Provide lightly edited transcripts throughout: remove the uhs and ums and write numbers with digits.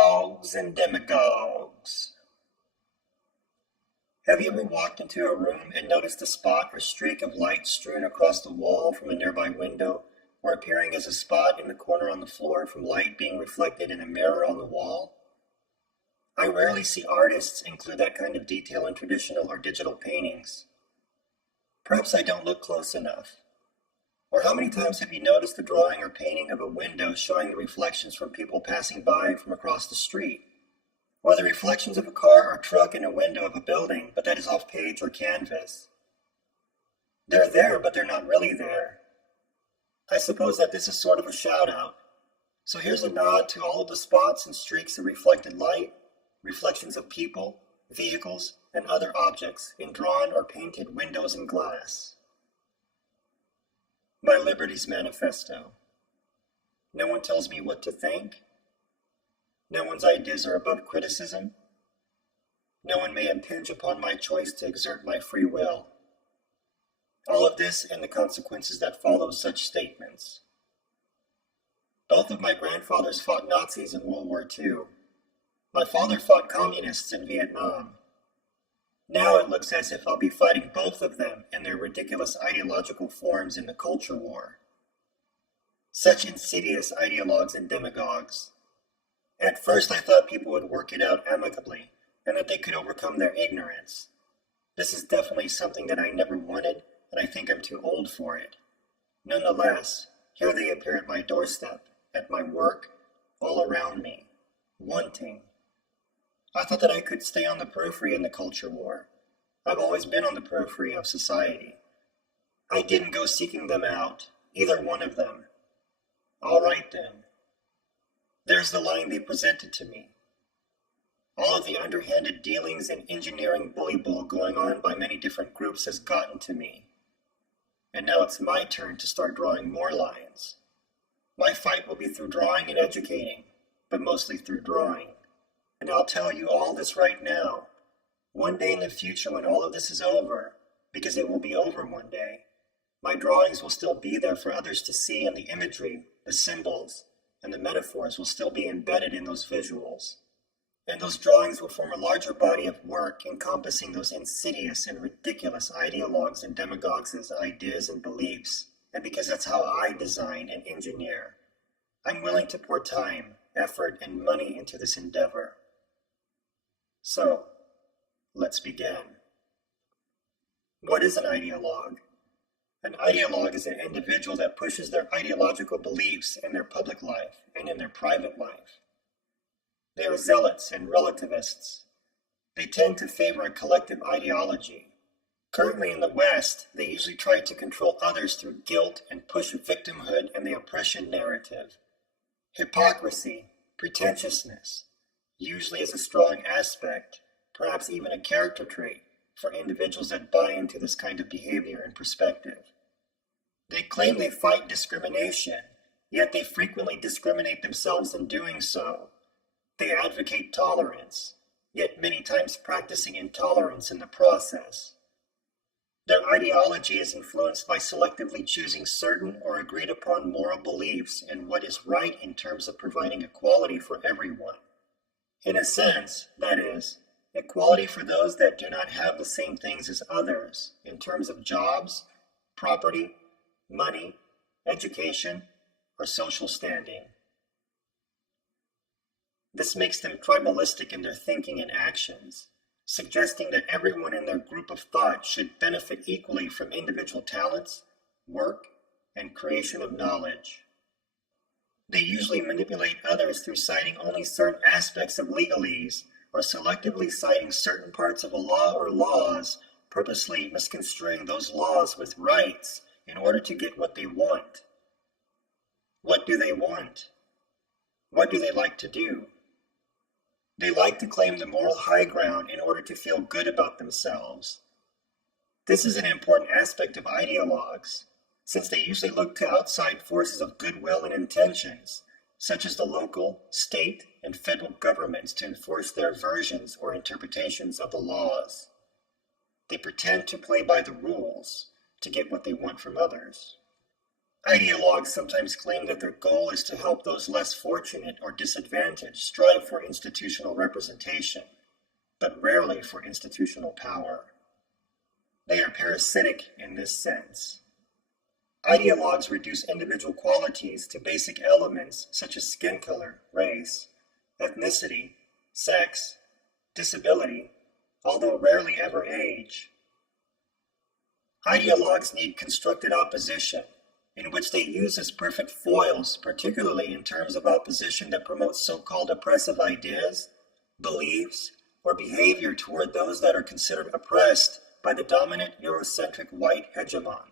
Ideologues and Demagogues. Have you ever walked into a room and noticed a spot or streak of light strewn across the wall from a nearby window, or appearing as a spot in the corner on the floor from light being reflected in a mirror on the wall? I rarely see artists include that kind of detail in traditional or digital paintings. Perhaps I don't look close enough. Or how many times have you noticed the drawing or painting of a window showing the reflections from people passing by from across the street? Or the reflections of a car or truck in a window of a building, but that is off page or canvas? They're there, but they're not really there. I suppose that this is sort of a shout out. So here's a nod to all of the spots and streaks of reflected light, reflections of people, vehicles, and other objects in drawn or painted windows and glass. My Liberties Manifesto. No one tells me what to think. No one's ideas are above criticism. No one may impinge upon my choice to exert my free will. All of this and the consequences that follow such statements. Both of my grandfathers fought Nazis in World War II. My father fought communists in Vietnam. Now it looks as if I'll be fighting both of them in their ridiculous ideological forms in the culture war. Such insidious ideologues and demagogues. At first I thought people would work it out amicably, and that they could overcome their ignorance. This is definitely something that I never wanted, and I think I'm too old for it. Nonetheless, here they appear at my doorstep, at my work, all around me, wanting. I thought that I could stay on the periphery in the culture war. I've always been on the periphery of society. I didn't go seeking them out, either one of them. All right then. There's the line they presented to me. All of the underhanded dealings and engineering bully bull going on by many different groups has gotten to me. And now it's my turn to start drawing more lines. My fight will be through drawing and educating, but mostly through drawing. And I'll tell you all this right now. One day in the future when all of this is over, because it will be over one day, my drawings will still be there for others to see, and the imagery, the symbols, and the metaphors will still be embedded in those visuals. And those drawings will form a larger body of work encompassing those insidious and ridiculous ideologues and demagogues' ideas and beliefs. And because that's how I design and engineer, I'm willing to pour time, effort, and money into this endeavor. So, let's begin. What is an ideologue? An ideologue is an individual that pushes their ideological beliefs in their public life and in their private life. They are zealots and relativists. They tend to favor a collective ideology. Currently in the West, they usually try to control others through guilt and push victimhood and the oppression narrative. Hypocrisy, pretentiousness, usually is a strong aspect, perhaps even a character trait, for individuals that buy into this kind of behavior and perspective. They claim they fight discrimination, yet they frequently discriminate themselves in doing so. They advocate tolerance, yet many times practicing intolerance in the process. Their ideology is influenced by selectively choosing certain or agreed upon moral beliefs and what is right in terms of providing equality for everyone. In a sense, that is, equality for those that do not have the same things as others in terms of jobs, property, money, education, or social standing. This makes them tribalistic in their thinking and actions, suggesting that everyone in their group of thought should benefit equally from individual talents, work, and creation of knowledge. They usually manipulate others through citing only certain aspects of legalese, or selectively citing certain parts of a law or laws, purposely misconstruing those laws with rights in order to get what they want. What do they want? What do they like to do? They like to claim the moral high ground in order to feel good about themselves. This is an important aspect of ideologues, since they usually look to outside forces of goodwill and intentions, such as the local, state, and federal governments to enforce their versions or interpretations of the laws. They pretend to play by the rules to get what they want from others. Ideologues sometimes claim that their goal is to help those less fortunate or disadvantaged strive for institutional representation, but rarely for institutional power. They are parasitic in this sense. Ideologues reduce individual qualities to basic elements such as skin color, race, ethnicity, sex, disability, although rarely ever age. Ideologues need constructed opposition, in which they use as perfect foils, particularly in terms of opposition that promotes so-called oppressive ideas, beliefs, or behavior toward those that are considered oppressed by the dominant Eurocentric white hegemon.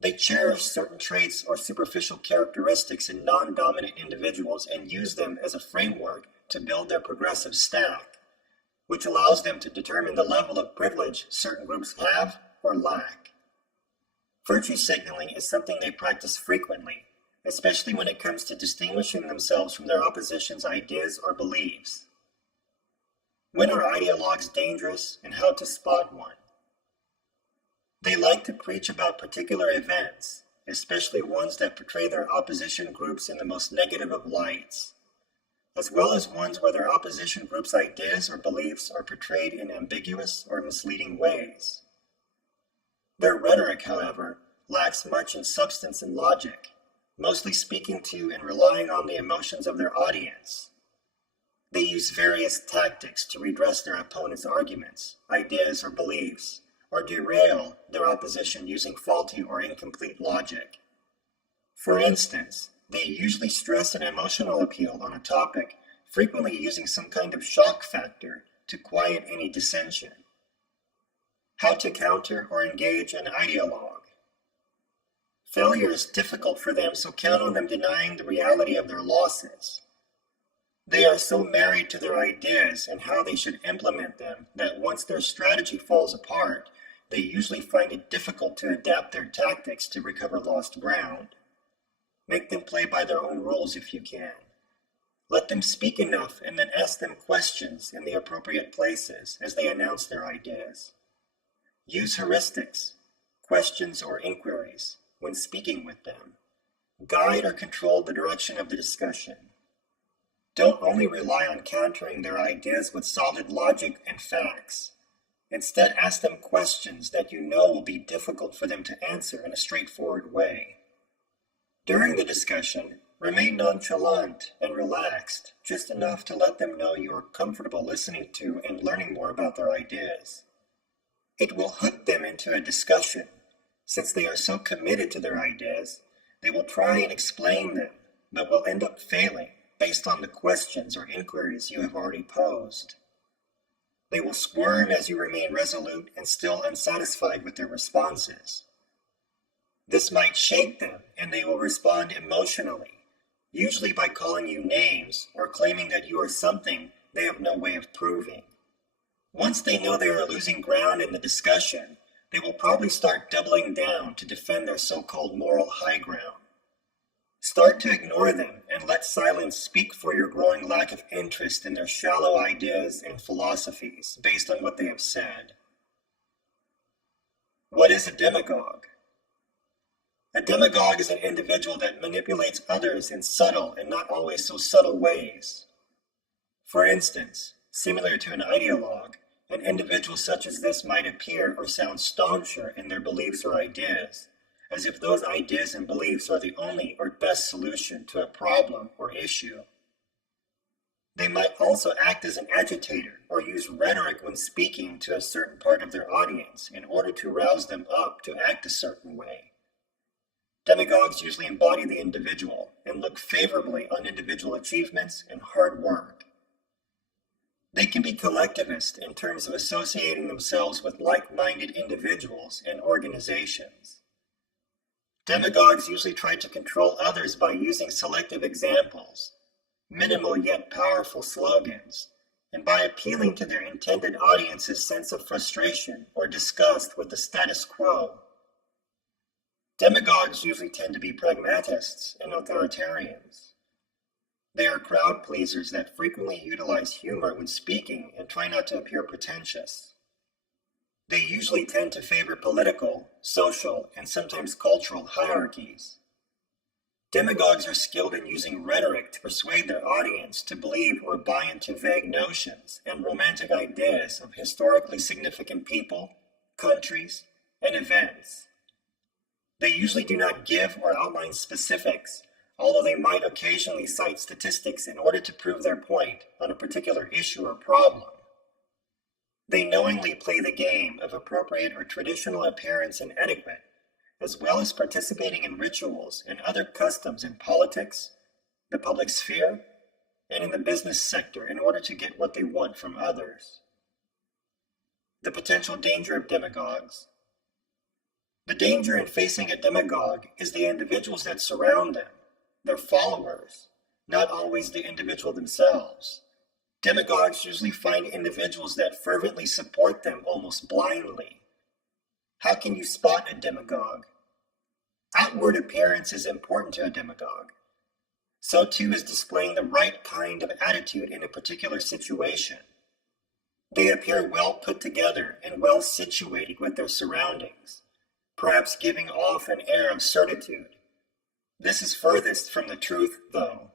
They cherish certain traits or superficial characteristics in non-dominant individuals and use them as a framework to build their progressive stack, which allows them to determine the level of privilege certain groups have or lack. Virtue signaling is something they practice frequently, especially when it comes to distinguishing themselves from their opposition's ideas or beliefs. When are ideologues dangerous, and how to spot one? They like to preach about particular events, especially ones that portray their opposition groups in the most negative of lights, as well as ones where their opposition group's ideas or beliefs are portrayed in ambiguous or misleading ways. Their rhetoric, however, lacks much in substance and logic, mostly speaking to and relying on the emotions of their audience. They use various tactics to redress their opponent's arguments, ideas, or beliefs, or derail their opposition using faulty or incomplete logic. For instance, they usually stress an emotional appeal on a topic, frequently using some kind of shock factor to quiet any dissension. How to counter or engage an ideologue. Failure is difficult for them, so count on them denying the reality of their losses. They are so married to their ideas and how they should implement them that once their strategy falls apart, they usually find it difficult to adapt their tactics to recover lost ground. Make them play by their own rules if you can. Let them speak enough and then ask them questions in the appropriate places as they announce their ideas. Use heuristics, questions or inquiries, when speaking with them. Guide or control the direction of the discussion. Don't only rely on countering their ideas with solid logic and facts. Instead, ask them questions that you know will be difficult for them to answer in a straightforward way. During the discussion, remain nonchalant and relaxed, just enough to let them know you are comfortable listening to and learning more about their ideas. It will hook them into a discussion. Since they are so committed to their ideas, they will try and explain them, but will end up failing based on the questions or inquiries you have already posed. They will squirm as you remain resolute and still unsatisfied with their responses. This might shake them, and they will respond emotionally, usually by calling you names or claiming that you are something they have no way of proving. Once they know they are losing ground in the discussion, they will probably start doubling down to defend their so-called moral high ground. Start to ignore them and let silence speak for your growing lack of interest in their shallow ideas and philosophies based on what they have said. What is a demagogue? A demagogue is an individual that manipulates others in subtle and not always so subtle ways. For instance, similar to an ideologue, an individual such as this might appear or sound stauncher in their beliefs or ideas, as if those ideas and beliefs are the only or best solution to a problem or issue. They might also act as an agitator or use rhetoric when speaking to a certain part of their audience in order to rouse them up to act a certain way. Demagogues usually embody the individual and look favorably on individual achievements and hard work. They can be collectivist in terms of associating themselves with like-minded individuals and organizations. Demagogues usually try to control others by using selective examples, minimal yet powerful slogans, and by appealing to their intended audience's sense of frustration or disgust with the status quo. Demagogues usually tend to be pragmatists and authoritarians. They are crowd pleasers that frequently utilize humor when speaking and try not to appear pretentious. They usually tend to favor political, social, and sometimes cultural hierarchies. Demagogues are skilled in using rhetoric to persuade their audience to believe or buy into vague notions and romantic ideas of historically significant people, countries, and events. They usually do not give or outline specifics, although they might occasionally cite statistics in order to prove their point on a particular issue or problem. They knowingly play the game of appropriate or traditional appearance and etiquette, as well as participating in rituals and other customs in politics, the public sphere, and in the business sector in order to get what they want from others. The potential danger of demagogues. The danger in facing a demagogue is the individuals that surround them, their followers, not always the individual themselves. Demagogues usually find individuals that fervently support them almost blindly. How can you spot a demagogue? Outward appearance is important to a demagogue. So too is displaying the right kind of attitude in a particular situation. They appear well put together and well situated with their surroundings, perhaps giving off an air of certitude. This is furthest from the truth, though.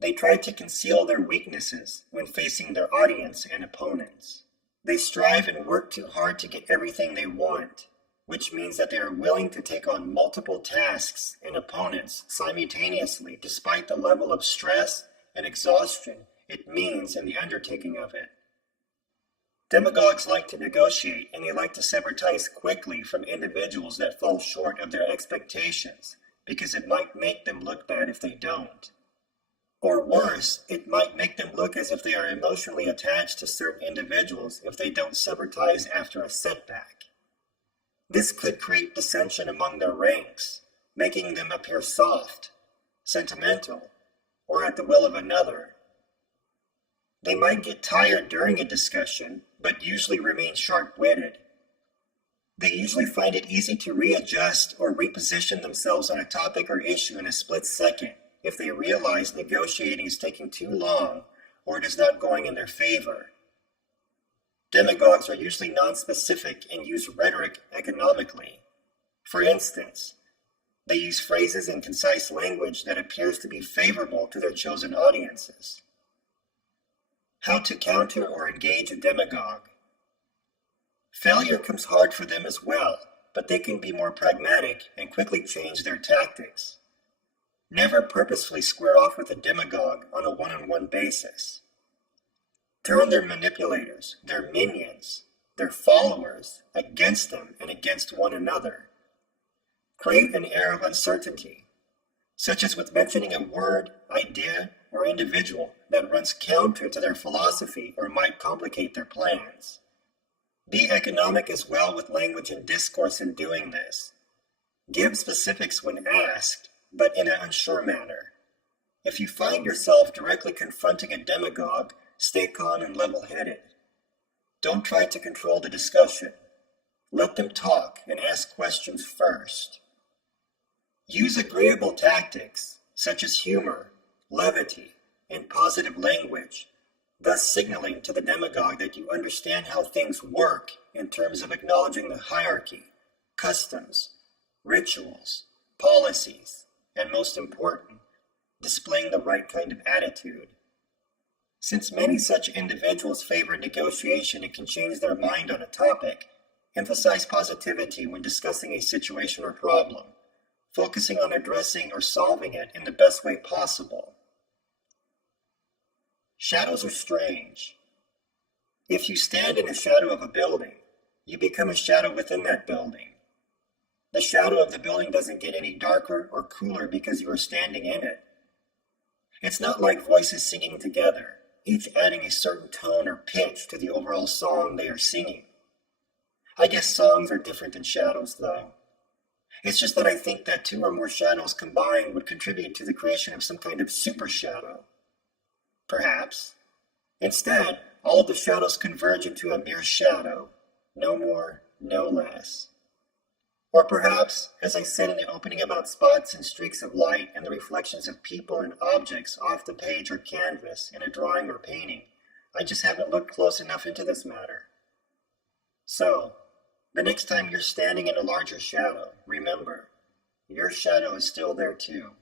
They try to conceal their weaknesses when facing their audience and opponents. They strive and work too hard to get everything they want, which means that they are willing to take on multiple tasks and opponents simultaneously despite the level of stress and exhaustion it means in the undertaking of it. Demagogues like to negotiate, and they like to sever ties quickly from individuals that fall short of their expectations, because it might make them look bad if they don't. Or worse, it might make them look as if they are emotionally attached to certain individuals if they don't sever ties after a setback. This could create dissension among their ranks, making them appear soft, sentimental, or at the will of another. They might get tired during a discussion, but usually remain sharp-witted. They usually find it easy to readjust or reposition themselves on a topic or issue in a split second if they realize negotiating is taking too long or it is not going in their favor. Demagogues are usually non-specific and use rhetoric economically. For instance, they use phrases and concise language that appears to be favorable to their chosen audiences. How to counter or engage a demagogue. Failure comes hard for them as well, but they can be more pragmatic and quickly change their tactics. Never purposefully square off with a demagogue on a one-on-one basis. Turn their manipulators, their minions, their followers against them and against one another. Create an air of uncertainty, such as with mentioning a word, idea, or individual that runs counter to their philosophy or might complicate their plans. Be economic as well with language and discourse in doing this. Give specifics when asked, but in an unsure manner. If you find yourself directly confronting a demagogue, stay calm and level-headed. Don't try to control the discussion. Let them talk and ask questions first. Use agreeable tactics, such as humor, levity, and positive language, thus signaling to the demagogue that you understand how things work in terms of acknowledging the hierarchy, customs, rituals, policies, and most important, displaying the right kind of attitude. Since many such individuals favor negotiation and can change their mind on a topic, emphasize positivity when discussing a situation or problem, focusing on addressing or solving it in the best way possible. Shadows are strange. If you stand in the shadow of a building, you become a shadow within that building. The shadow of the building doesn't get any darker or cooler because you are standing in it. It's not like voices singing together, each adding a certain tone or pitch to the overall song they are singing. I guess songs are different than shadows, though. It's just that I think that two or more shadows combined would contribute to the creation of some kind of super shadow. Perhaps. Instead, all of the shadows converge into a mere shadow, no more, no less. Or perhaps, as I said in the opening about spots and streaks of light and the reflections of people and objects off the page or canvas in a drawing or painting, I just haven't looked close enough into this matter. So, the next time you're standing in a larger shadow, remember, your shadow is still there too.